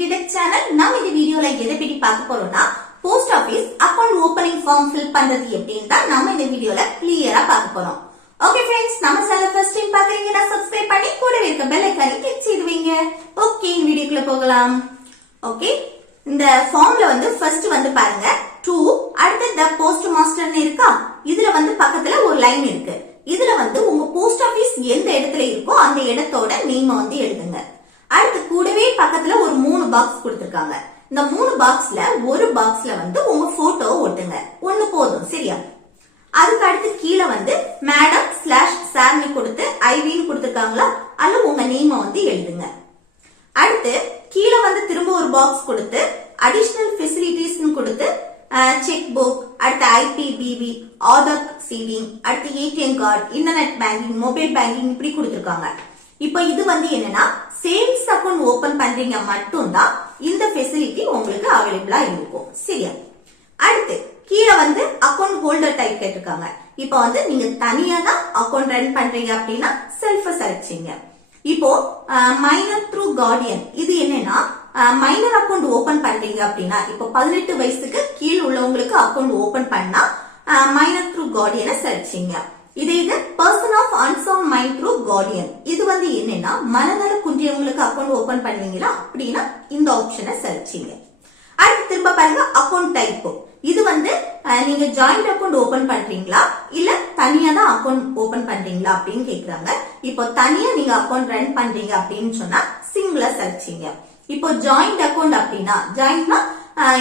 Detect channel. நம்ம இந்த வீடியோல எதை பத்தி பார்க்க போறோம்னா post office account opening form fill பண்றது எப்படின்னு தான் நம்ம இந்த வீடியோல கிளியரா பார்க்க போறோம். ஓகே फ्रेंड्स, நம்ம சேனல் ஃபர்ஸ்ட் டைம் பாக்குறீங்கன்னா சப்ஸ்கிரைப் பண்ணி கூடவே இருக்க பெல் ஐகானை கிளிக் செய்டுவீங்க. ஓகே, வீடியோக்குள்ள போகலாம். ஓகே, இந்த ஃபார்ம்ல ஃபர்ஸ்ட் பாருங்க டு அடுத்து தி போஸ்ட் மாஸ்டர்னு இருக்கா. இதுல பக்கத்துல ஒரு லைன் இருக்கு. இதுல உங்க போஸ்ட் ஆபீஸ் எந்த இடத்துல இருக்கோ அந்த இடத்தோட நேம் எழுதுங்க. அடுத்து கூடவே பக்கத்துல ஒரு 3 பாக்ஸ் கொடுத்திருக்காங்க. இந்த 3 பாக்ஸ்ல ஒரு பாக்ஸ்ல உங்க போட்டோ ஒட்டுங்க. ஒண்ணு போதும், சரியா? அதுக்கு அடுத்து கீழே மேடம் /சார்னு கொடுத்து ஐவின்னு கொடுத்திருக்காங்களா, அதுல உங்க நேம் எழுதுங்க. அடுத்து கீழே திரும்ப ஒரு பாக்ஸ் கொடுத்து அடிஷனல் ஃபெசிலிட்டிஸ்னு கொடுத்து செக் புக், அடுத்து ஐபிபிபி, ஆதார் சீடிங், அடுத்து ATM card, internet banking, mobile banking இப்படி கொடுத்திருக்காங்க. இப்போ இது என்னன்னா சேல்ஸ் அக்கவுண்ட் ஓபன் பண்றீங்க மட்டும்தான் இந்த ஃபெசிலிட்டி உங்களுக்கு அவைலபிளா இருக்கும், சரியா? அடுத்து கீழே அக்கவுண்ட் ஹோல்டர் டைப் கேட்டிருக்காங்க. இப்போ நீங்க தனியா தான் அக்கவுண்ட் ரன் பண்றீங்க அப்படின்னா செல்ஃப் செலக்ட் செய்யுங்க. இப்போ மைனர் த்ரூ கார்டியன், இது என்னன்னா மைனர் அக்கவுண்ட் ஓபன் பண்றீங்க அப்படின்னா இப்போ 18 வயசுக்கு கீழ் உள்ளவங்களுக்கு அக்கவுண்ட் ஓபன் பண்ணா மைனர் த்ரூ கார்டியனை செலக்ட் செய்யுங்க. இதே இது person of unsound mind through guardian, இது என்னன்னா மனநல குன்றியவங்களுக்கு அக்கவுண்ட் ஓபன் பண்ணுவீங்களா அப்படின்னா இந்த ஆப்ஷனை செலக்ட் செய்யுங்க. அடுத்து திரும்ப பாருங்க அக்கவுண்ட் டைப், இது நீங்க ஜாயிண்ட் அக்கவுண்ட் ஓபன் பண்றீங்களா இல்ல தனியா தான் அக்கவுண்ட் ஓபன் பண்றீங்களா அப்படின்னு கேக்குறாங்க. இப்போ தனியா நீங்க அக்கவுண்ட் ரன் பண்றீங்க அப்படின்னு சொன்னா சிங்கிளா செலக்ட் செய்யுங்க. இப்போ ஜாயிண்ட் அக்கவுண்ட் அப்படின்னா ஜாயிண்ட்னா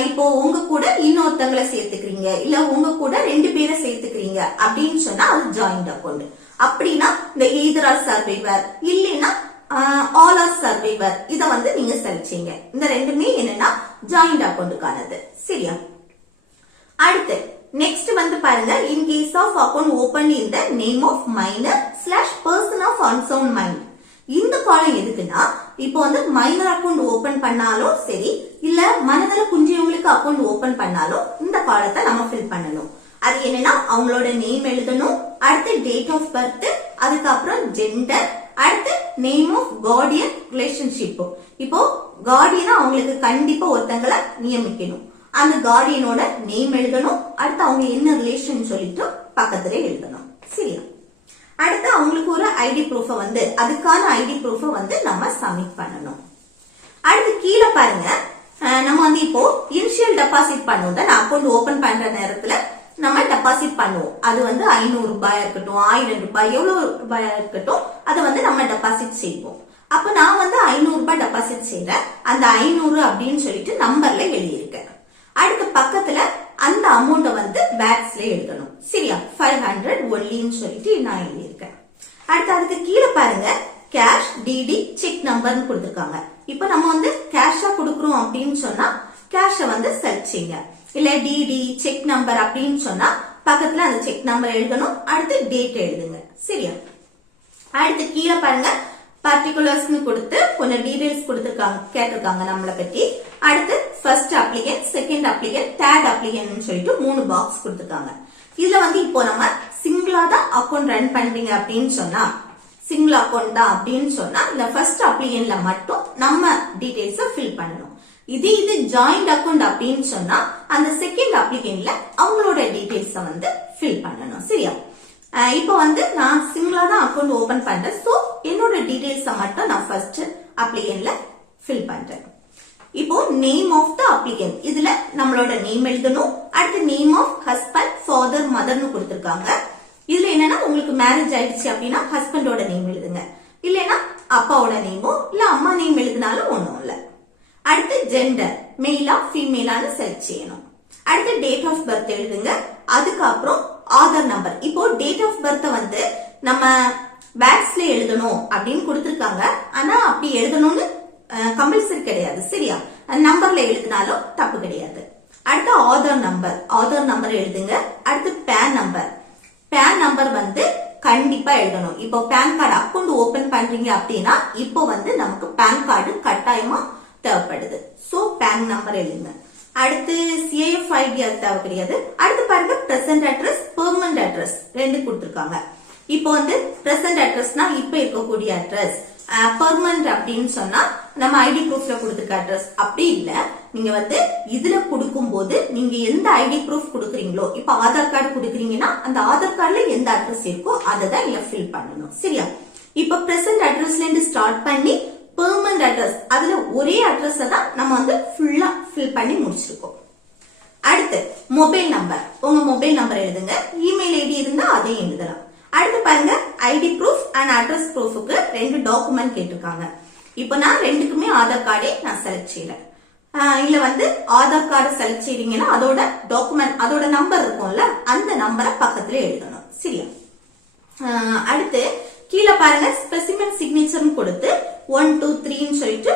இப்போ உங்க கூட இன்னொருத்தங்களை சேர்த்துக்கிறீங்க இல்ல உங்க கூட 2 பேரை சேர்த்துக்கிறீங்க அப்படின்னு சொன்னா அது ஜாயிண்ட் அக்கவுண்ட். அப்படின்னா இந்த எய்தர் ஆர் சர்வைவர் இல்லைன்னா ஆல் ஆர் சர்வைவர் இத நீங்க செலக்ட் செய்யுங்க. இந்த ரெண்டுமே என்னன்னா ஜாயிண்ட் அக்கவுண்டுக்கானது, சரியா? அடுத்து நெக்ஸ்ட் பாருங்க in case of account open in the name of minor /person of unsound mind. இந்த காலம் எதுக்குன்னா இப்போ மைனர் அக்கவுண்ட் ஓபன் பண்ணாலும் சரி இல்ல மனநல குன்றியவங்களுக்கு அக்கவுண்ட் ஓபன் பண்ணாலும் இந்த காலத்தை நம்ம ஃபில் பண்ணணும். அது என்னன்னா அவங்களோட நேம் எழுதணும், அடுத்து டேட் ஆஃப் பர்த், அதுக்கப்புறம் ஜெண்டர், அடுத்து நேம் ஆஃப் கார்டியன் ரிலேஷன்ஷிப். இப்போ கார்டியனா அவங்களுக்கு கண்டிப்பா ஒருத்தங்களை நியமிக்கணும். அந்த கார்டியனோட நேம் எழுதணும், அடுத்து அவங்க என்ன ரிலேஷன் சொல்லிட்டு பக்கத்துல எழுதணும், சரியா? அடுத்து அவங்களுக்கு ஒரு ஐடி ப்ரூஃப் அதுக்கான ஐடி ப்ரூஃப் நம்ம சப்மிட் பண்ணணும். அடுத்து கீழே பாருங்க நம்ம இப்போ இனிஷியல் டெபாசிட் பண்ணுவோம் தான் அக்கவுண்ட் ஓபன் பண்ற நேரத்துல நம்ம டெபாசிட் பண்ணுவோம். அது 500 ரூபாயா இருக்கட்டும் 1000 ரூபாய் எவ்வளவு ரூபாயா இருக்கட்டும் அதை நம்ம டெபாசிட் செய்வோம். அப்ப நான் 500 ரூபாய் டெபாசிட் செய்யறேன். அந்த 500 அப்படின்னு சொல்லிட்டு நம்பர்ல எழுதியிருக்கேன். அடுத்து பக்கத்துல அந்த அமௌண்ட பேக்ஸ்ல எழுதணும், சரியா? 500 ஒன்லின்னு சொல்லிட்டு நான் எழுதியிருக்கேன். அடுத்து அதுக்கு கீழே பாருங்க கேஷ், டிடி, செக் நம்பர்னு கொடுத்திருக்காங்க. இப்ப நம்ம கேஷா கொடுக்கறோம் அப்படின்னு சொன்னா கேஷ செலக்ட் செய்யுங்க. இல்ல டிடி செக் நம்பர் அப்படின்னு சொன்னா பக்கத்துல அந்த செக் நம்பர் எழுதணும், அடுத்து டேட் எழுதுங்க, சரியா? அடுத்து கீழே பாருங்க பர்டிகுலர்ஸ்னு கொடுத்து கொஞ்சம் டீடைல்ஸ் கொடுத்திருக்காங்க கேட்டிருக்காங்க நம்மளை பத்தி. அடுத்து first applicant, second applicant, third applicant சொல்லிட்டு 3 பாக்ஸ் கொடுத்திருக்காங்க. இதுல இப்போ நம்ம சிங்கிளா தான் அக்கவுண்ட் ரன் பண்றீங்க அப்படின்னு சொன்னா சிங்கிள் அக்கவுண்ட் தான் அப்படின்னு சொன்னா இந்த ஃபர்ஸ்ட் அப்ளிகன்ட்ல மட்டும் நம்ம டீடைல்ஸ் ஃபில் பண்ணணும். இது ஜாயிண்ட் அக்கவுண்ட் அப்படின்னு சொன்னா அந்த செகண்ட் அப்ளிகன்ட்ல அவங்களோட டீடைல்ஸ் ஃபில் பண்ணணும், சரியா? இப்போ நான் சிங்கிளா தான் அக்கவுண்ட் ஓபன் பண்றேன். சோ என்னோட டீடைல்ஸ் மட்டும் நான் ஃபர்ஸ்ட் அப்ளிகன்ட்ல ஃபில் பண்றேன். இப்போ நேம் ஆஃப் த அப்ளிகன்ட், இதுல நம்மளோட நேம் எழுதணும். அடுத்து நேம் ஆஃப் ஹஸ்பண்ட், ஃபாதர், மதர்னு கொடுத்திருக்காங்க. இதுல என்னன்னா உங்களுக்கு மேரேஜ் ஆயிடுச்சு அப்படின்னா ஹஸ்பண்டோட நேம் எழுதுங்க, இல்லைன்னா அப்பாவோட நேமோ இல்ல அம்மா நேம் எழுதினாலும் ஒண்ணும் இல்ல. அடுத்து ஜெண்டர், மெயிலா ஃபீமேலான்னு செலக்ட் செய்யணும். அடுத்து டேட் ஆஃப் பர்த் எழுதுங்க. அதுக்கப்புறம் ஆதார் நம்பர். இப்போ டேட் ஆஃப் பர்த் நம்ம பேக்ஸ்ல எழுதணும் அப்படின்னு கொடுத்திருக்காங்க. ஆனா அப்படி எழுதணும்னு கம்பல்சரி கிடையாது, சரியா? நம்பர்ல எழுதினாலும் தப்பு கிடையாது. அடுத்து ஆதார் நம்பர் எழுதுங்க. அடுத்து பேன் நம்பர் கண்டிப்பா எழுதணும். இப்போ பேன் கார்டு அக்கவுண்ட் ஓபன் பண்றீங்க அப்படின்னா இப்போ நமக்கு பேன் கார்டு கட்டாயமா தேவைப்படுது. சோ பேன் நம்பர் எழுதுங்க. அடுத்து சிஐஎஃப் ஐடி அது தேவை கிடையாது. அடுத்து பாருங்க பிரசன்ட் அட்ரஸ், பெர்மனன்ட் அட்ரஸ் 2 கொடுத்திருக்காங்க. இப்போ பிரசன்ட் அட்ரஸ்னா இப்ப இருக்கக்கூடிய அட்ரஸ், பெர்மனன்ட் அப்படின்னு சொன்னா நம்ம ஐடி ப்ரூஃப்ல கொடுத்துருக்க அட்ரஸ். அப்படி இல்ல, நீங்க வந்து இதுல கொடுக்கும் போது நீங்க எந்த ஐடி ப்ரூஃப் கொடுக்குறீங்களோ, இப்ப ஆதார் கார்டு கொடுக்குறீங்கன்னா அந்த ஆதார் கார்டுல எந்த அட்ரஸ் இருக்கோ அதை தான் இல்ல ஃபில் பண்ணணும். சரியா? இப்ப பிரசன்ட் அட்ரஸ்ல இருந்து ஸ்டார்ட் பண்ணி பெர்மனன்ட் அட்ரஸ், அதுல ஒரே அட்ரஸ் தான் நம்ம வந்து ஃபுல்லா ஃபில் பண்ணி முடிச்சிருக்கோம். அடுத்து மொபைல் நம்பர், உங்க மொபைல் நம்பர் எழுதுங்க. இமெயில் ஐடி இருந்தா அதையும் எழுதலாம். அடுத்து பாருங்க, ஐடி ப்ரூஃப் அண்ட் அட்ரஸ் ப்ரூஃபுக்கு 2 டாக்குமெண்ட் கேட்டிருக்காங்க. இப்ப நான் ரெண்டுக்குமே ஆதார் கார்டே நான் செலக்ட் செய்யறேன். இல்ல வந்து ஆதார் கார்டு செலக்ட் செய்றீங்கன்னா அதோட டாக்குமெண்ட், அதோட நம்பர் இருக்கும்ல, அந்த நம்பரை பக்கத்துல எழுதணும். சரியா? அடுத்து கீழே பாருங்க, ஸ்பெசிமென் சிக்னேச்சர் கொடுத்து 1 2 3 சொல்லிட்டு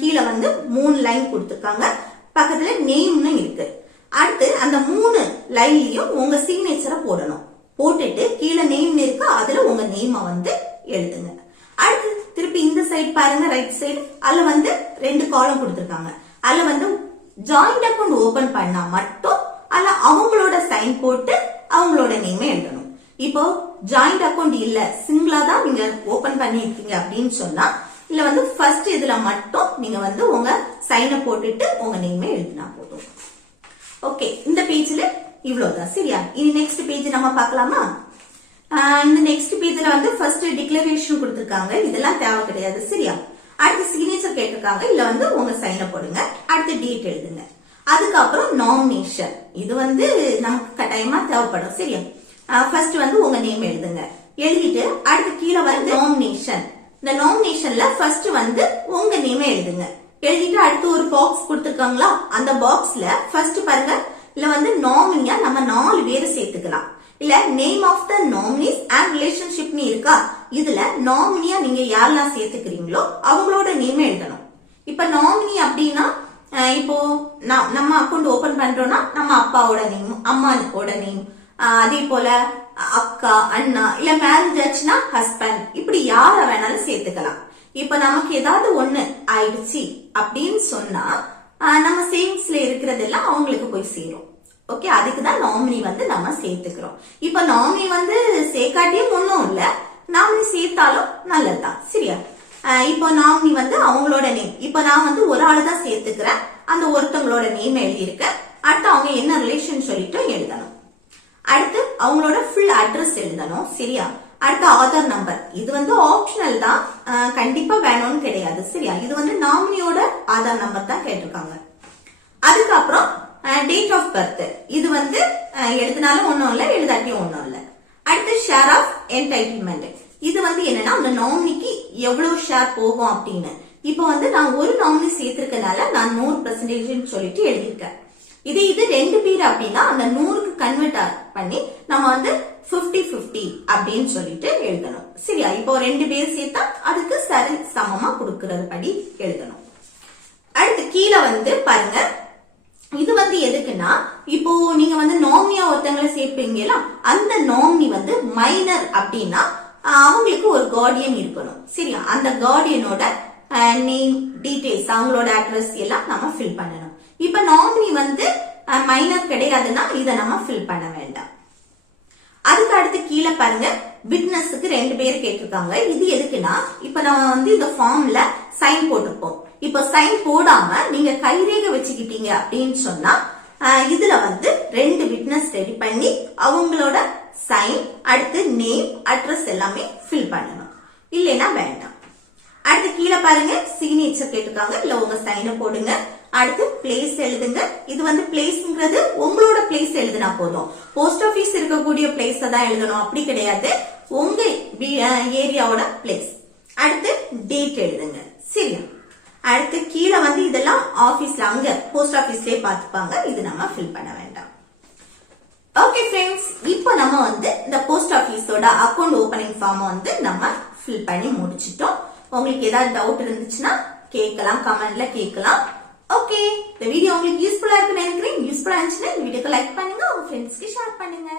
கீழே வந்து 3 லைன் கொடுத்திருக்காங்க. பக்கத்துல நேம்னு இருக்கு. அடுத்து அந்த 3 லைன்லயும் உங்க சிக்னேச்சரை போடணும். போட்டுட்டு கீழே நேம் இருக்கு, அதுல உங்க நேம வந்து எழுதுங்க. அடுத்து திருப்பி இந்த சைடு பாருங்க, ரைட் சைடு, அதுல வந்து 2 காலம் கொடுத்திருக்காங்க. அதுல வந்து ஜாயிண்ட் அக்கௌண்ட் ஓபன் பண்ணா மட்டும் அதுல அவங்களோட சைன் போட்டு அவங்களோட நேமை எழுதணும். இப்போ ஜாயிண்ட் அக்கௌண்ட் இல்ல, சிங்கிளா தான் நீங்க ஓபன் பண்ணிருக்கீங்க அப்படின்னு சொன்னா, இல்ல வந்து ஃபர்ஸ்ட் இதுல மட்டும் நீங்க வந்து உங்க சைனை போட்டுட்டு உங்க நேமை எழுதினா போதும். ஓகே, இந்த பேஜ்ல இவ்வளவுதான். சரியா? இனி நெக்ஸ்ட் பேஜ் நம்ம பார்க்கலாமா? இந்த நெக்ஸ்ட் பேஜ்ல வந்து ஃபர்ஸ்ட் டிக்ளரேஷன் கொடுத்திருக்காங்க, இதெல்லாம் தேவை கிடையாது. சரியா? அடுத்து சிக்னேச்சர் கேட்டிருக்காங்க, இல்ல வந்து உங்க சைனை போடுங்க. அடுத்து டேட் எழுதுங்க. அதுக்கப்புறம் நாமினேஷன், இது வந்து நமக்கு கட்டாயமா தேவைப்படும். சரியா? ஃபர்ஸ்ட் வந்து உங்க நேம் எழுதுங்க. எழுதிட்டு அடுத்து கீழே வந்து நாமினேஷன். இந்த நாமினேஷன்ல ஃபர்ஸ்ட் வந்து உங்க நேம் எழுதுங்க. எழுதிட்டு அடுத்து ஒரு பாக்ஸ் கொடுத்திருக்காங்களா, அந்த பாக்ஸ்ல ஃபர்ஸ்ட் பாருங்க, இல்ல வந்து நாமினியா நம்ம 4 பேரை சேர்த்துக்கலாம். இல்ல name of the nominees and ரிலேஷன்ஷிப்னு இருக்கா, இதுல நாமினியா நீங்க யாரெல்லாம் சேர்த்துக்கிறீங்களோ அவங்களோட நேம் எழுதணும். இப்ப நாமினி அப்படின்னா, இப்போ நம்ம அக்கௌண்ட் ஓபன் பண்றோம்னா நம்ம அப்பாவோட நேம், அம்மாவோட நேம், அதே போல அக்கா, அண்ணா, இல்ல மேரேஜ் ஆச்சுன்னா ஹஸ்பண்ட், இப்படி யார வேணாலும் சேர்த்துக்கலாம். இப்ப நமக்கு ஏதாவது ஒண்ணு ஆயிடுச்சு அப்படின்னு சொன்னா நம்ம சேவிங்ஸ்ல இருக்கிறதெல்லாம் அவங்களுக்கு போய் சேரும். ஓகே, அதுக்குதான் நாமினி வந்து நம்ம சேர்த்துக்கிறோம். இப்ப நாமினி வந்து சேர்க்காட்டியும் ஒன்னும் இல்ல, நாமினி சேர்த்தாலும் நல்லதுதான். சரியா? இப்போ நாமினி வந்து அவங்களோட நேம், இப்ப நான் வந்து ஒரு ஆளு தான் சேர்த்துக்கிறேன், அந்த ஒருத்தவங்களோட நேம் எழுதியிருக்கேன். அடுத்து அவங்க என்ன ரிலேஷன் சொல்லிட்டு எழுதணும். அடுத்து அவங்களோட ஃபுல் அட்ரஸ் எழுதணும். சரியா? அடுத்து ஆதார் நம்பர், இது வந்து ஆப்ஷனல் தான், கண்டிப்பா வேணும்னு கிடையாது. சரியா? இது வந்து நாமினியோட ஆதார் நம்பர் தான் கேட்டிருக்காங்க. அதுக்கப்புறம் டேட் ஆஃப் பர்த், இது வந்து எழுதினாலும் ஒன்னும் இல்ல, எழுதாட்டியும் ஒன்னும் இல்ல. அடுத்து ஷேர் ஆஃப் என்டைட்டில்மெண்ட், இது வந்து என்னன்னா அந்த நாமினிக்கு எவ்வளவு ஷேர் போகும் அப்படின்னு. இப்ப வந்து நான் ஒரு நாமினி சேர்த்திருக்கனால நான் 100% சொல்லிட்டு எழுதியிருக்கேன். இது 2 பேர் அப்படின்னா அந்த 100க்கு கன்வெர்ட் பண்ணி நம்ம வந்து 50-50 அப்படின்னு சொல்லிட்டு எழுதணும். சரியா? இப்போ 2 பேர் சேர்த்தா அதுக்கு சரி சமமா கொடுக்கறது படி எழுதணும். அடுத்து கீழே வந்து பாருங்க, இது வந்து எதுக்குன்னா, இப்போ நீங்க வந்து நாமினியா ஒருத்தங்களை சேர்ப்பீங்களா, அந்த நாமினி வந்து மைனர் அப்படின்னா அவங்களுக்கு ஒரு கார்டியன் இருக்கணும். சரியா? அந்த கார்டியனோட நேம், டீடைல்ஸ், அவங்களோட அட்ரஸ் எல்லாம் நம்ம ஃபில் பண்ணணும். இப்ப நாமினி வந்து மைனர் கிடையாதுன்னா இதை நம்ம ஃபில் பண்ண வேண்டாம். அதுக்கு அடுத்து கீழே பாருங்க, விட்னஸுக்கு 2 பேர் கேட்டிருக்காங்க. இது எதுக்குன்னா, இப்ப நம்ம வந்து இந்த ஃபார்ம்ல சைன் போட்டிருப்போம். இப்ப சைன் போடாம நீங்க கைரேகை வச்சுக்கிட்டீங்க அப்படின்னு சொன்னா இதுல வந்து 2 விட்னஸ் ரெடி பண்ணி அவங்களோட சைன், அடுத்து நேம், அட்ரஸ் எல்லாமே ஃபில் பண்ணணும். இல்லைன்னா வேண்டாம். அடுத்து கீழே பாருங்க, சிக்னேச்சர் கேட்டிருக்காங்க, இல்ல உங்க சைனை போடுங்க. அடுத்து பிளேஸ் எழுதுங்க. இது வந்து பிளேஸ்ங்கிறது உங்களோட பிளேஸ் எழுதினா போதும், போஸ்ட் ஆபீஸ் இருக்கக்கூடிய பிளேஸ் தான் எழுதணும் அப்படி கிடையாது, உங்க ஏரியாவோட பிளேஸ். அடுத்து டேட் எழுதுங்க. சரியா? அடுத்து கீழே வந்து இதெல்லாம் ஆபீஸ்ல, அங்க போஸ்ட் ஆபீஸ்லயே பாத்துப்பாங்க, இது நம்ம ஃபில் பண்ண வேண்டாம். ஓகே ஃப்ரெண்ட்ஸ், இப்போ நம்ம வந்து இந்த போஸ்ட் ஆபீஸோட அக்கௌண்ட் ஓபனிங் ஃபார்ம் வந்து நம்ம ஃபில் பண்ணி முடிச்சிட்டோம். உங்களுக்கு ஏதாவது டவுட் இருந்துச்சுன்னா கேட்கலாம், கமெண்ட்ல கேட்கலாம். ஓகே, இந்த வீடியோ உங்களுக்கு யூஸ்ஃபுல்லா இருக்குன்னு நினைக்கிறேன். யூஸ்ஃபுல்லா இருந்துச்சுன்னா இந்த வீடியோக்கு லைக் பண்ணுங்க, உங்க ஃப்ரெண்ட்ஸ்க்கு ஷேர் பண்ணுங்க.